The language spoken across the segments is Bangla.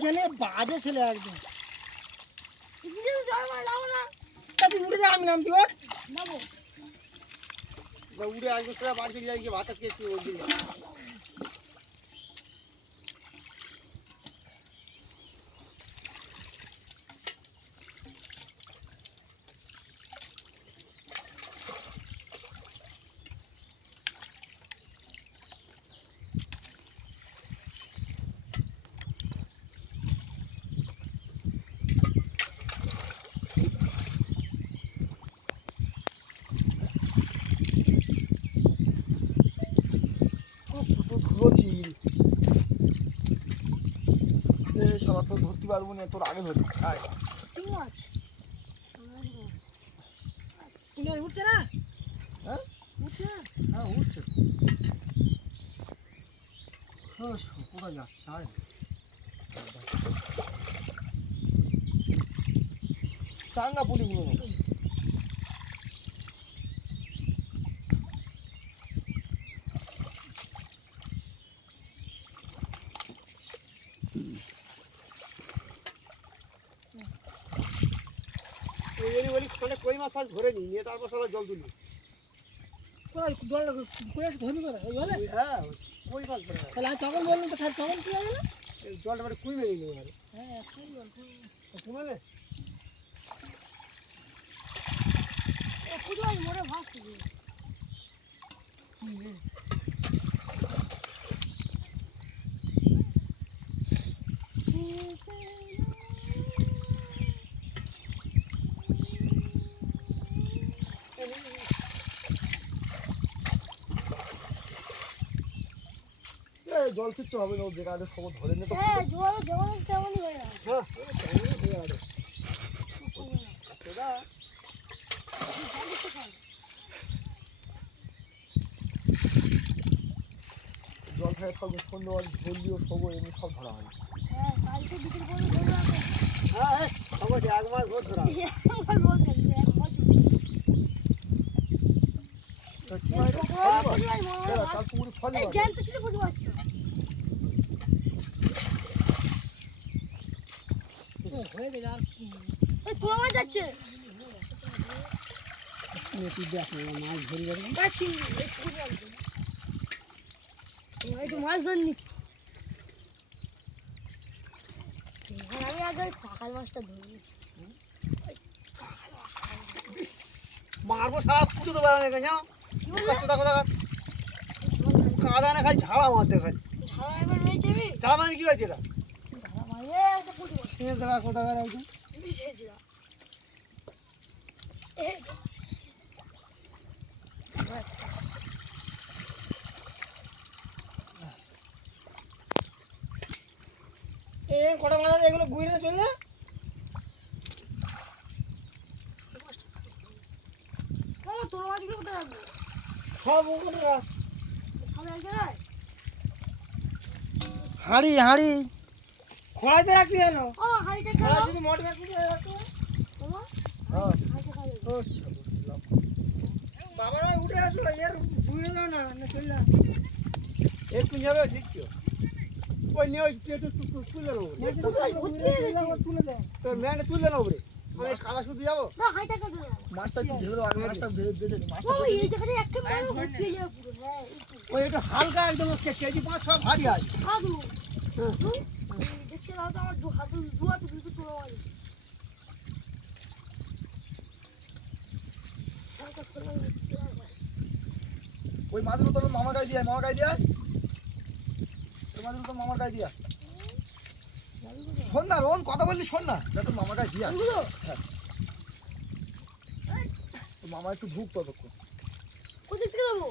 কেনে বাজে ছেলে একদম উড়ে যা আমি নামতি ওর উড়ে আসবে তোরা বাড়ি চলে যাবি ভাত খেয়েছি ওই দিন সবার তো ধরতে পারবো না তোর আগে ধরি উঠছে না হ্যাঁ উঠছে হ্যাঁ উঠছে কোথায় যাচ্ছে চাঙ্গা পুলিগুলো বলি কই মাছ ফাছ ধরে নি নিয়ে তারপর সবাই জল তুলি হ্যাঁ কই মাছ ধরে তাহলে আমি তখন বললাম তো তখন কি হবে না জলটা মানে কুই মেরে নিল হ্যাঁ কুমেলে মরে ভাসতে জল কিচ্ছু হবে না বেকারে সব ধরে নে তো হ্যাঁ জল জল তেমনই হয়ে আছে হ্যাঁ তেমনই হয়ে আছে সেটা জল খায় সব সুন্দর ঝোল দিও সব এমনি সব ধরা হয় হ্যাঁ কালকে বিকেল করে ধরা হবে হ্যাঁ সব এক মাস ভোর ধরা একবার ভোর গেছে এক বছর তো কি হয় কাল পুরো ফল এই জ্যান্ত ছিল বুঝতে পারছো হয়ে গেল আর এই তোরা মাছ যাচ্ছে তুই দেখ না মাছ ধরে যাবে কাছি একটু মাছ ধরনি আমি আগে কাকাল মাছটা ধরবো মারবো সারা পুজো দেবো কাদা না খাই ঝাড়া মারতে খাই ঝাড়া এবার হয়ে যাবে ঝাড়া মানে কি হয়েছে এটা ঝাড়া মানে একটা পুজো সে দেখা কোথায় গেল একদম বিশেষটা কটা মাছ এগুলো বুঝে না চলে যা তোর মাছগুলো কোথায় রাখবো সব ওখানে রাখ সব এক জায়গায় হাঁড়ি হাঁড়ি খোলাইতে রাখবি কেন হাঁড়িটা যদি মোটর রাখবি বাবারা উঠে আসলো এর বুঝে দাও না চলে যা একটু যাবে দিচ্ছ ওই নিয়ে ওই তুলে দেবো তুলে দেয় তোর ম্যানে তুলে দেবো রে আমি কাদা শুধু যাবো না হাইটা কাদা মাছটা ঢেলে দেবো আগে মাছটা বেঁধে দে মাছটা ওই এই জায়গাটা একেবারে উঠিয়ে যাবে পুরো হ্যাঁ ওই এটা হালকা একদম কেজি 5-6 ভারী আছে আদু দেখছি না তো আমার হাতে দুয়াতে দুটো তোলা আছে ওই মাছগুলো তোর মামার গায়ে দিয়ে মামার গায়ে দিয়ে ওই মাছগুলো তোর মামার গায়ে দিয়ে শোন না রোন কথা বললি শোন না তোর মামার গায়ে দিয়ে হ্যাঁ তোর মামা একটু ঢুক ততক্ষণ কোথায় থেকে যাবো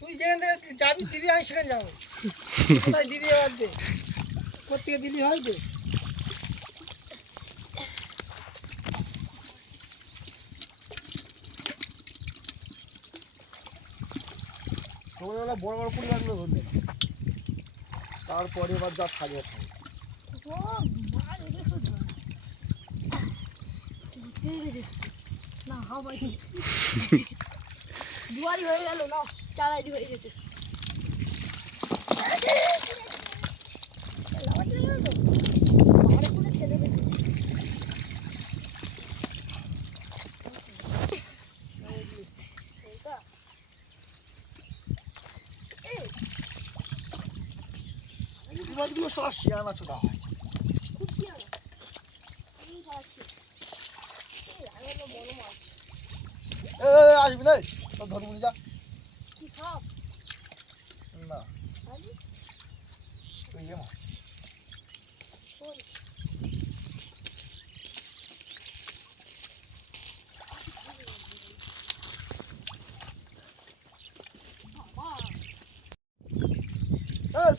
তুই যেখানে যাবি দিবি আমি সেখানে যাবো কোথায় দিবি এবার দে কোথেকে দিবি হয় দে ছোটবেলা বড় বড় পুরি মাছগুলো ধরলে না তারপরে এবার যা থাকবে না হাওয়াই দুয়ারি হয়ে গেল না চালাইটি হয়ে গেছে এই মাছগুলো সব শিয়ানা ছোটা হয়েছে। আসবি না তো ধরবুনি যা না ওই যে মাছ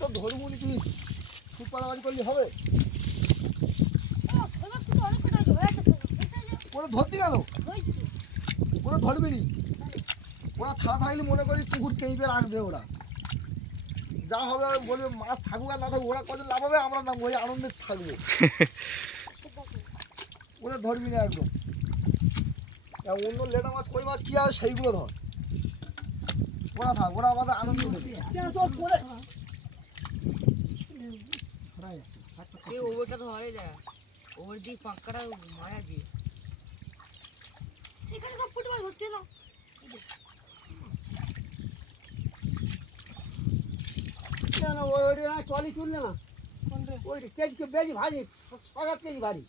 তো ধরবুনি তুই খুব পাড়াবাড়ি করলে হবে ওরা ধরতে গেল ওরা ধরবি নি ওরা ছাড়া থাকলে মনে করি পুকুর কেইপে রাখবে ওরা যা হবে বলবে মাছ থাকুক আর না থাকুক ওরা কত লাভ হবে আমরা না ওই আনন্দে থাকবো ওদের ধরবি না একদম অন্য লেটা মাছ কই মাছ কি আছে সেইগুলো ধর ওরা থাক ওরা আমাদের আনন্দ দেবে ওটা ধরে যায় ওর দিয়ে পাক্কাটা মারা দিয়ে এখানে সব ফুটবল হচ্ছে না কেন ওই টলি তুললে না ওই কেজি বেশি ভারী 7 কেজি ভারী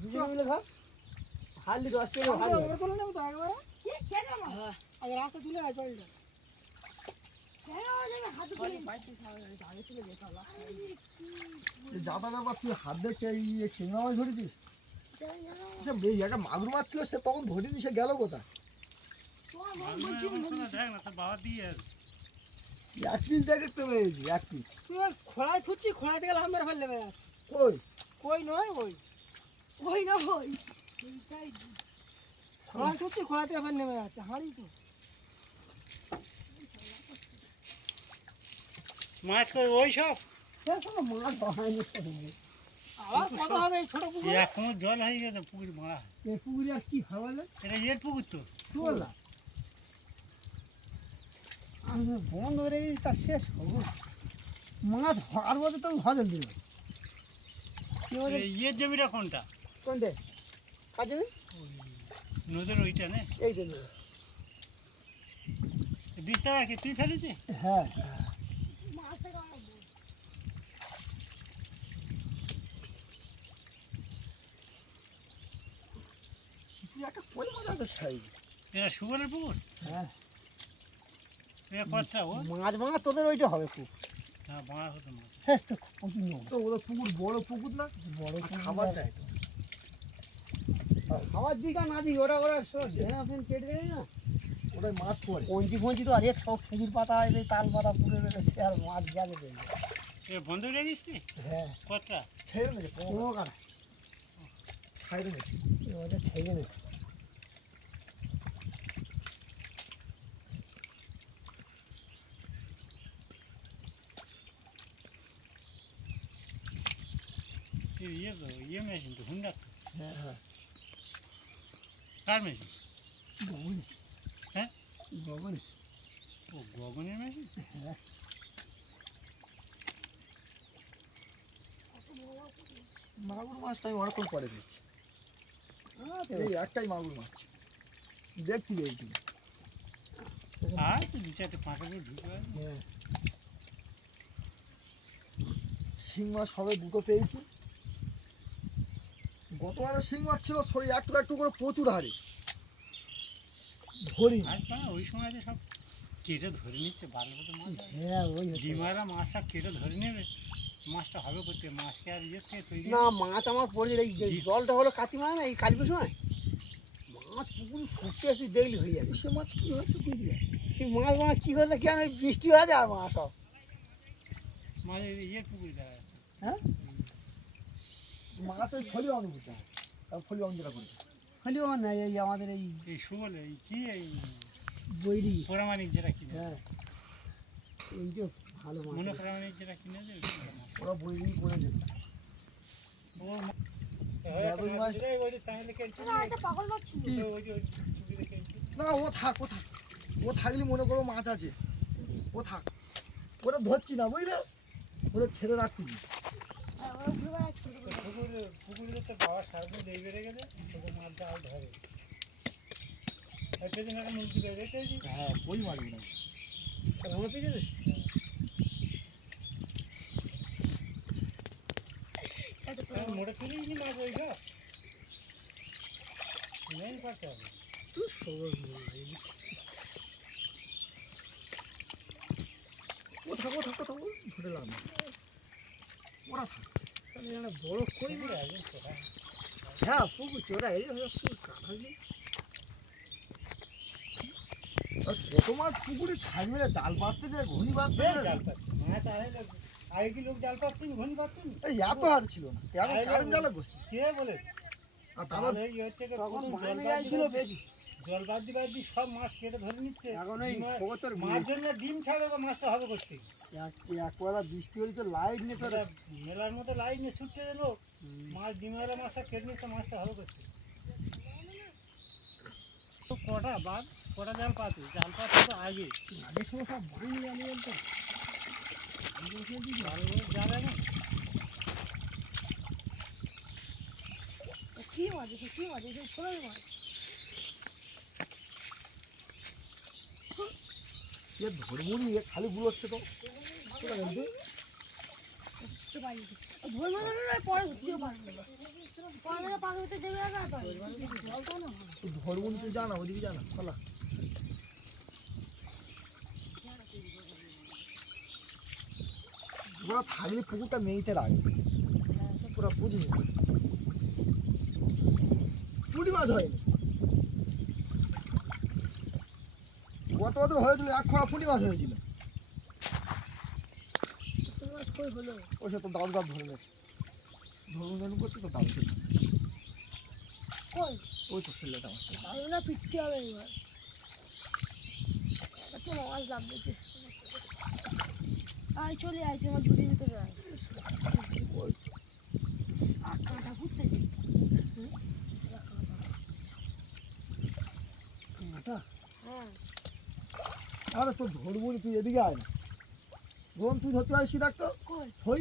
দুজন মিলে ধর হালি 10 কেজি ভারী ওর বলে নেব তো একবার কেন না আর রাস্তা তুলে আয় চলটা যাতা ব্যাপার তুই হাত দেখে এই শিঙা মাছ ধরেছিস একটা মাগুর মাছ ছিল সে তখন ধরিনি সে গেল কোথায় এক পিস দেখতে পেয়েছি এক পিস তুই খোলায় থুচ্ছি খোলা থেকে লাম্বার ফেললে কই কই নয় ওই ওই না ওই খোলায় থুচ্ছি খোলা থেকে ফেল নেমে যাচ্ছে হাঁড়ি তো মাছ কই ওই সব মাছ হয়নি আবার কত হবে ছোট পুকুর এখনো জল হয়ে গেছে পুকুর মারা এই পুকুরে আর কি খাওয়ালে এটা এর পুকুর তো কি বললাম আমি বন্ধ হয়ে গেছি তার শেষ হবো মাছ আর বলতে তো হজল দিল এর জমিটা কোনটা কোনটে কাজ জমি নদীর ওইটা না এই তো বিস্তারা কি তুই ফেলেছি হ্যাঁ একটা কই মাছ আছে সেই এটা সুগরের পুকুর হ্যাঁ এটা কতটা ও মাছ ভাঙা তোদের ওইটা হবে খুব হ্যাঁ বাড়া হতো মাছ হ্যাঁ তো প্রচুর নেব তো ওদের পুকুর বড় পুকুর না বড় খাবার দেয় তো খাবার দিক আর না দিক ওরা ওরা সব ঢেঁড়া ফেন কেটে দেয় না ওটাই মাছ পড়ে কঞ্চি ফঞ্চি তো আর এক সব খেজুর পাতা এই তাল পাতা পুড়ে দিলে আর মাছ যাবে দেয় এ বন্ধ করে দিস তুই হ্যাঁ কতটা ছেড়ে নেছে কোনো কাটা ছাইড়ে নেছে ওটা ছেড়ে নেই ইয়ে তো ইয়ে মেশিন তো হুন্ডা হ্যাঁ হ্যাঁ কার মেশিন গগনে হ্যাঁ গগনে ও গগনের মেশিন হ্যাঁ মাগুর মাছটা আমি অনেকক্ষণ পরে পেয়েছি এই একটাই মাগুর মাছ দেখতে পেয়েছি আর তো দু চারটে পাঁকা দিয়ে ঢুকে আছে। হ্যাঁ শিং মাছ সবে দুটো পেয়েছি গতবারে শিং মাছ ছিল শরীর একটু একটু করে প্রচুর হারে ধরি আজ না ওই সময় যে সব কেটে ধরে নিচ্ছে বারো মতো মাছ হ্যাঁ ওই হচ্ছে। ডিমারা মাছ সব কেটে ধরে নেবে মাছটা হবে করতে মাছকে আর ইয়ে থেকে তৈরি না মাছ আমার পড়ে এই যে জলটা হলো কাতি মাছ না এই কালপুর সময় মাছ পুকুর ফুটতে আসি দেখলি হয়ে যাবে সে মাছ কি হয়েছে বুঝলে সে মাছ মাছ কী হলে কেন বৃষ্টি হয়ে যায় আর মাছ সব মাছের ইয়ে পুকুর দেখা যাচ্ছে হ্যাঁ মাছ ওই ফলি অনেক বুঝতে হয় তার ফলি অন যেটা করে হলেও না এই আমাদের এই এই সুবল এই কি এই বৈরি পোড়ামানিক যেটা কিনে হ্যাঁ এই যে ভালো মাছ মনোপ্রামাণিক যেটা কিনে দেবে ওরা বই নিয়ে করে দেবে ও ওই মাছ না ও থাক ও থাকলে মনে করো মাছ আছে ও থাক ওটা ধরছি না বুঝলে ওটা ছেড়ে রাখতেছি পুকুরে তো বাবা সারাদিন লেগে বেড়ে গেছে তোকে মাছ জাল ধরে পেছনে একটা মুরগি বেড়ে হ্যাঁ কই মারবি না আমার পিছনে মোটে তুলিস নি মাছ ওই ঘর নেই পারতে হবে তুই সবর কোথাও ধরে লাভ নেই। ওরা থাক বড় কই পুকুরে একদম ছোটা হ্যাঁ পুকুর চোরা এই পুকুর কাটালি আর কত মাছ পুকুরে থাকবে না, জাল পাততে যায় ঘুনি পাততে যায়। জাল পাচ্ছি মাছ আগে কি লোক জাল পাচ্ছেন ঘন পাচ্ছেন এই এত হার ছিল না এখন কারেন্ট জালে বসে কে বলে আর তারপর এই হচ্ছে কি তখন প্রথম মাইনে জল ছিল বেশি জল বাদ দিয়ে সব মাছ কেটে ধরে নিচ্ছে এখন এই ডিম আর- খবর মাছ জন্য ডিম ছাড়া তো মাছটা হবে করতে একবেলা বৃষ্টি হলে তো লাইট নিয়ে তোর মেলার মতো লাইট নিয়ে ছুটতে দিল মাছ ডিমের মাছটা কেটে নিচ্ছে মাছটা হবে করতে তো কটা জাল পাতে তো আগে আগে সময় সব বাড়ি জানি বলতো যাবে না কি মাছ এসব কি মাছ এসব ছোড়াই মাছ এ ধর্মুনি এ খালি বুড়োচ্ছে তো কোথা গেলি ধরতে পারি ধরবে না পরে ধরতেও পারবে না পরে পাখি হতে দেবে আর না পারবে তুই ধর্মুনি তুই জানা ওদিকে জানা চলা ওরা থাকলে পুকুরটা মেয়েতে রাখবে পুরো বুঝিনি পুঁটি মাছ হয়নি গত বছর হয়েছিল এক খোড়া পুঁটি মাছ হয়েছিল মাছ কই হলো ওই সে তো দাঁত দাঁত ধরে গেছে ধরুন করছে তো দাঁত ধরে কই ওই তো ছেলেটা মাছটা ভালো না পিটতে হবে এবার আচ্ছা মাছ লাভ দিচ্ছে আয় চলে আয় তুই আমার ঝুড়ির ভিতরে আয় ওই আর কাঁটা ফুটতেছে হ্যাঁ আরে তো ধরবো না, তুই এদিকে আয় না বোন তুই ধরতে পারিস কি ডাকতো কই হই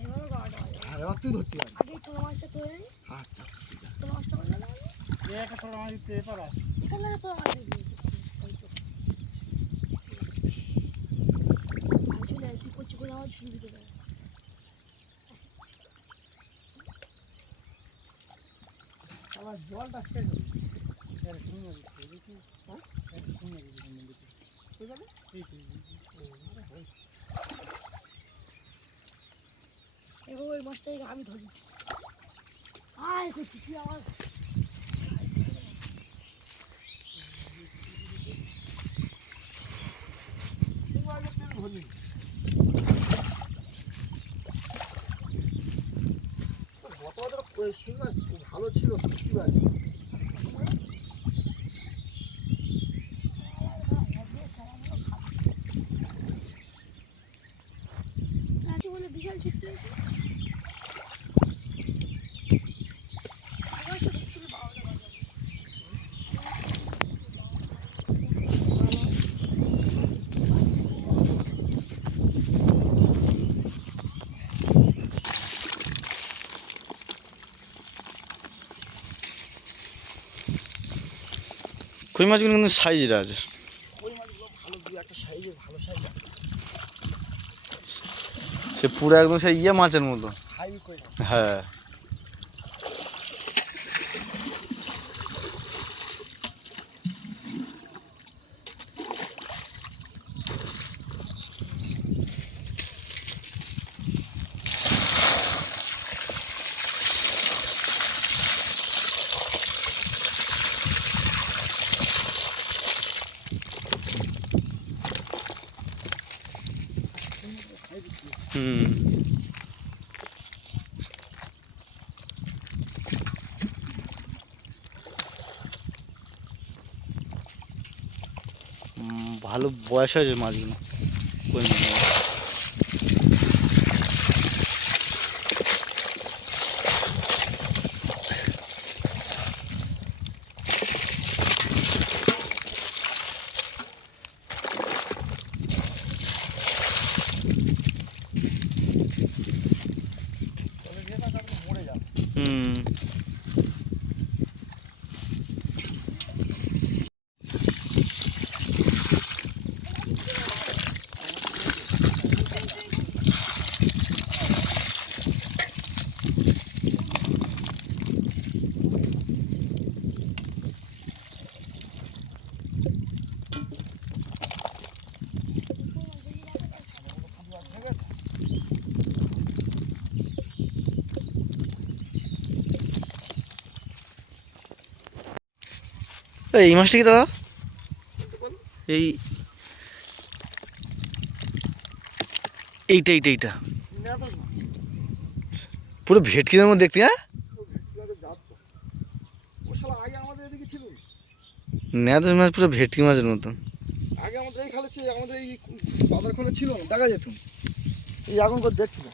এবারও গাড়া হ্যাঁ এবার তুই ধরতে পারিস আগে তোর মাছটা তৈরি নিই আচ্ছা ঠিক আছে তোর মাছটা করলে না এই একটা ছোট মাছ দিতে পারা এখানে তোর মাছ দিয়ে চলে আয় তুই করছি করে আমার ঝুড়ির ভিতরে আয়। আমার জলটা শেষ হলো শূন্য দিচ্ছে দেখি হ্যাঁ শূন্য দিচ্ছে ঠিক আছে এবার ওই মাছটাকে আমি ধরি আয় করছি তুই আমার ধরি গত বছর শিং মাছ ভালো ছিল কি ভাই আছে বলে বিশাল ছুটতে হয়েছে কই মাছগুলো কিন্তু সাইজের আছে ওই মাছগুলো ভালো দু একটা সাইজের ভালো সাইজ সে পুরো একদম সেই ইয়ে মাছের মতো হাই কই না হ্যাঁ হুম ভালো বয়স হয়েছে মাছগুলো কই মাছগুলো। তবে যেটা কাটলে মরে যাবে এই মাছটা কি দাদা? এই এইটা এইটা এইটা নেতাস মাছ। পুরো ভেটকিদের মধ্যে দেখতে, হ্যাঁ? ও ভেটকি মাছের জাত তো। ও শালা আগে আমাদের এদিকে ছিল না। নেতাস মাছ পুরো ভেটকি মাছের মতন। আগে আমাদের এই খালে ছিল, আমাদের এই বাজার খোলা ছিল না, দেখা যেত। এই এখন করে দেখছি না।